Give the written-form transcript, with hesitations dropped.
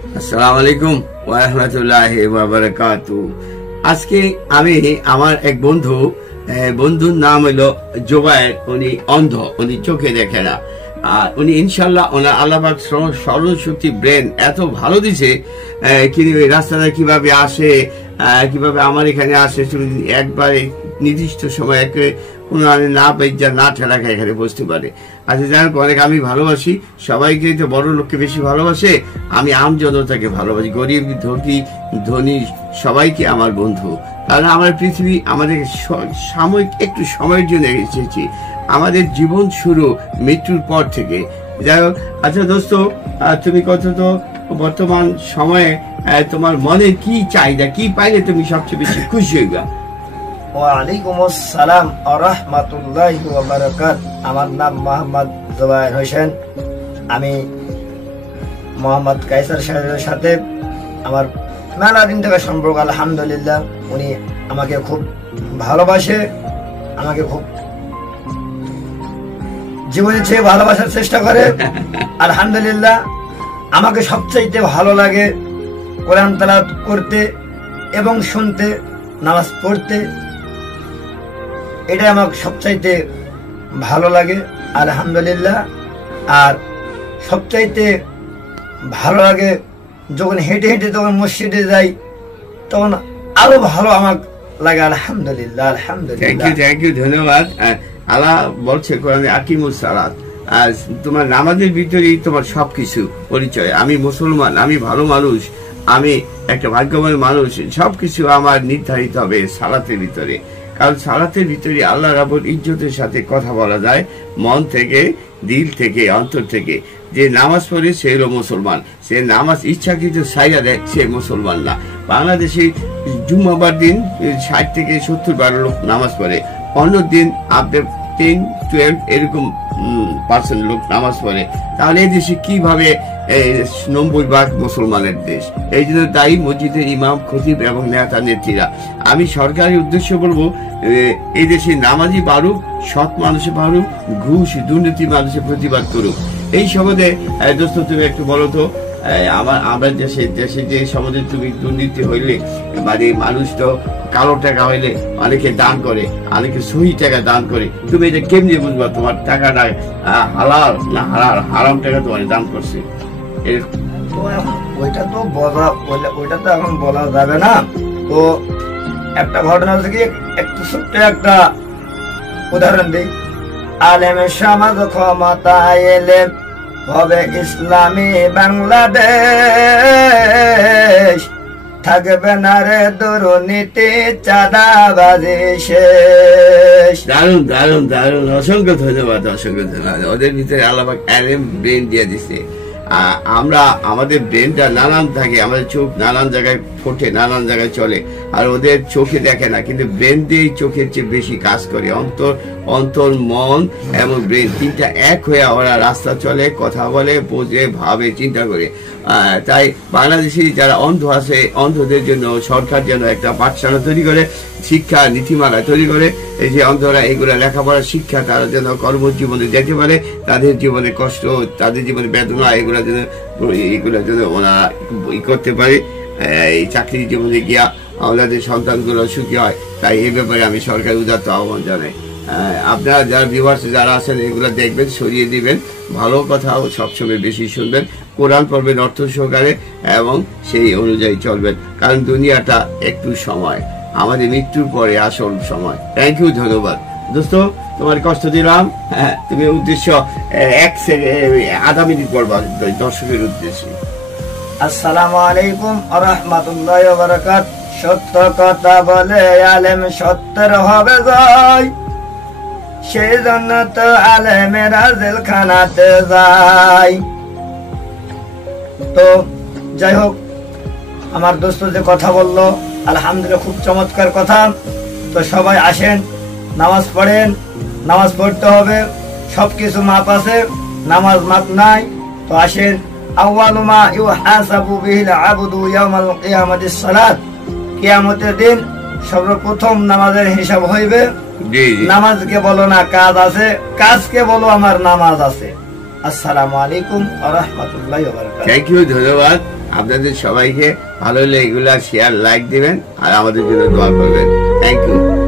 আসসালামু আলাইকুম ওয়া রাহমাতুল্লাহি ওয়া বারাকাতুহু। আজকে আমি আমার এক বন্ধুর নাম হলো জোবায়ের। উনি অন্ধ, উনি চোখে দেখে না। আর উনি ইনশাল্লাহ ওনার আল্লাহ পাক স্মরণ শক্তি ব্রেন এত ভালো দিছে, কিন্তু রাস্তাটা কিভাবে আসে, কিভাবে আমার এখানে আসে, একবারে নির্দিষ্ট সময় না বাইজা না ঠেলা খায় এখানে বসতে পারে। আচ্ছা, যাই হোক, অনেক আমি ভালোবাসি সবাইকে, তো বড় লোককে বেশি ভালোবাসে, আমি আম জনতাকে ভালোবাসি, গরিব ধনী সবাইকে আমার বন্ধু। কারণ আমার পৃথিবী আমাদের সাময়িক একটু সময়ের জন্য এসেছি, আমাদের জীবন শুরু মৃত্যুর পর থেকে। যাই হোক, আচ্ছা দোস্ত, তুমি কত তো বর্তমান সময়ে তোমার মনের কি চাহিদা, কি পাইলে তুমি সবচেয়ে বেশি খুশি হইবা? ওয়ালাইকুম আসসালাম ওয়া রাহমাতুল্লাহি ওয়া বারাকাতুহু। আমার নাম মোহাম্মদ জোবায়ের হোসেন। আমি মোহাম্মদ কায়সার সাহেবের সাথে আমার মেলা দিন থেকে সম্পর্ক, আলহামদুলিল্লাহ। উনি আমাকে খুব ভালোবাসে, আমাকে খুব জীবনের চেয়ে ভালোবাসার চেষ্টা করে, আলহামদুলিল্লাহ। আমাকে সবচাইতে ভালো লাগে কোরআন তেলাওয়াত করতে এবং শুনতে, নামাজ পড়তে, এটা আমার সবচাইতে ভালো লাগে, আলহামদুলিল্লাহ। আর সবচাইতে ভালো লাগে যখন হেঁটে হেঁটে তখন মসজিদে যাই, তখন আরো ভালো আমার লাগে, আলহামদুলিল্লাহ। আলহামদুলিল্লাহ, থ্যাংক ইউ, ধন্যবাদ। আল্লাহ বলছে কোরআনে আকিমুস সালাত, আর তোমার নামাজের ভিতরেই তোমার সবকিছু পরিচয়। আমি মুসলমান, আমি ভালো মানুষ, আমি একটা ভাগ্যবান মানুষ, সবকিছু আমার নির্ধারিত হবে সালাতের ভিতরে। কারণ সালাতের ভিতরে আল্লাহ রাব্বুল ইজ্জতের সাথে কথা বলা যায়, মন থেকে, দিল থেকে, অন্তর থেকে। যে নামাজ পড়ে সে হলো মুসলমান, সে নামাজ ইচ্ছাকৃত সাইয়া দেয় সে মুসলমান না। বাংলাদেশে জুম্মাবার দিন 60 থেকে 70 বার লোক নামাজ পড়ে, অন্য দিন আপনার 10-12 এরকম % লোক নামাজ পড়ে। তাহলে এই দেশে কিভাবে 90% মুসলমানের দেশ? এই জন্য দায়ী মসজিদের ইমাম, খতিব এবং নেতা নেত্রীরা। আমি সরকারি উদ্দেশ্য বলবো, এই দেশে নামাজি বাড়ুক, সৎ মানুষে বাড়ুক, ঘুষ দুর্নীতি মানুষের প্রতিবাদ করুক। এই সম্বন্ধে দোস্ত তুমি একটু বলো তো, আমার দেশে যে সমাজে তুমি দুর্নীতি হইলে, মানে মানুষ তো কালো টাকা হইলে অনেকে দান করে, অনেকে সহি টাকা দান করে, তুমি এটা কেমনি বুঝবা তোমার টাকাটা হালাল না হারাম টাকা তোমার দান করছে? ওইটা তো এখন বলা যাবে না। তো একটা ঘটনা থেকে একটু ছোট্ট একটা উদাহরণ দিই। আলেমে সমাজ ক্ষমতা এলে হবে ইসলামী বাংলাদেশ, থাকবে না রে দুর্নীতি, চাঁদাবাজি শেষ। দারুন দারুন দারুন, অসংখ্য ধন্যবাদ, অসংখ্য ধন্যবাদ। ওদের ভিতরে আল্লাহ পাক এলেম ব্রেন দিয়ে দিচ্ছে। আমরা আমাদের ব্রেনটা নানান থাকে, আমাদের চোখ নানান জায়গায় ফোটে, নানান জায়গায় চলে, আর ওদের চোখে দেখে না, কিন্তু ব্রেন দিয়ে চোখের চেয়ে বেশি কাজ করে। অন্তর, মন এবং ব্রেন তিনটা এক হয়ে ওরা রাস্তা চলে, কথা বলে, বোঝে, ভাবে, চিন্তা করে। তাই বাংলাদেশি যারা অন্ধ আছে, অন্ধদের জন্য সরকার যেন একটা পাঠশালা তৈরি করে, শিক্ষা নীতিমালা তৈরি করে, এই যে অন্ধরা এগুলো লেখাপড়া শিক্ষা, তারা যেন কর্মজীবনে যেতে পারে, তাদের জীবনে কষ্ট, তাদের জীবনে বেদনা, এগুলো যেন ওনারা করতে পারে, এই চাকরির জীবনে গিয়া আমাদের সন্তানগুলো সুখী হয়। তাই এই ব্যাপারে আমি সরকার উদাত্ত আহ্বান জানাই। আপনারা যারা ভিউয়ার্স যারা আছেন, এগুলো দেখবেন, সরিয়ে দিবেন, ভালো কথা সবসময় বেশি শুনবেন, কোরআন পড়বেন অর্থ সহকারে এবং সেই অনুযায়ী চলবেন। কারণ দুনিয়াটা একটু সময়, আমাদের মৃত্যুর পরে আসল সময়। থ্যাংক ইউ, ধন্যবাদ দোস্ত, তোমার কষ্ট দিলাম। হ্যাঁ, তুমি উদ্দেশ্য 1 সেকেন্ড, আধা মিনিট পড়বা দর্শকের উদ্দেশ্যে। আসসালামু আলাইকুম ওয়া রাহমাতুল্লাহি ওয়া বারাকাতুহু। সত্য কথা বলে আলেম সত্যের হবে জয়, সেই জন্য তো আলেমেরা জেলখানাতে যায়। তো যাই হোক, আমার দোস্ত যে কথা বললো, আলহামদুলিল্লাহ খুব চমৎকার কথা। তো সবাই আসেন, নামাজ পড়েন, নামাজ পড়তে হবে, সবকিছু মাপ আছে, নামাজ মাপ নাই। তো আসেন, আউয়ালু মা ইউহাসাবু বিহিল আবদু ইয়াউমাল কিয়ামাতিস সালাত, কিয়ামতের দিন সর্বপ্রথম নামাজের হিসাব হইবে। নামাজকে বলো না কাজ আছে, কাজকে বলো আমার নামাজ আছে। আসসালামু আলাইকুম ওয়া রাহমাতুল্লাহি ওয়া বারাকাতুহু। থ্যাংক ইউ, ধন্যবাদ আপনাদের সবাইকে। ভালো হলে এগুলা শেয়ার, লাইক দিবেন আর আমাদের জন্য দোয়া করবেন। Thank you.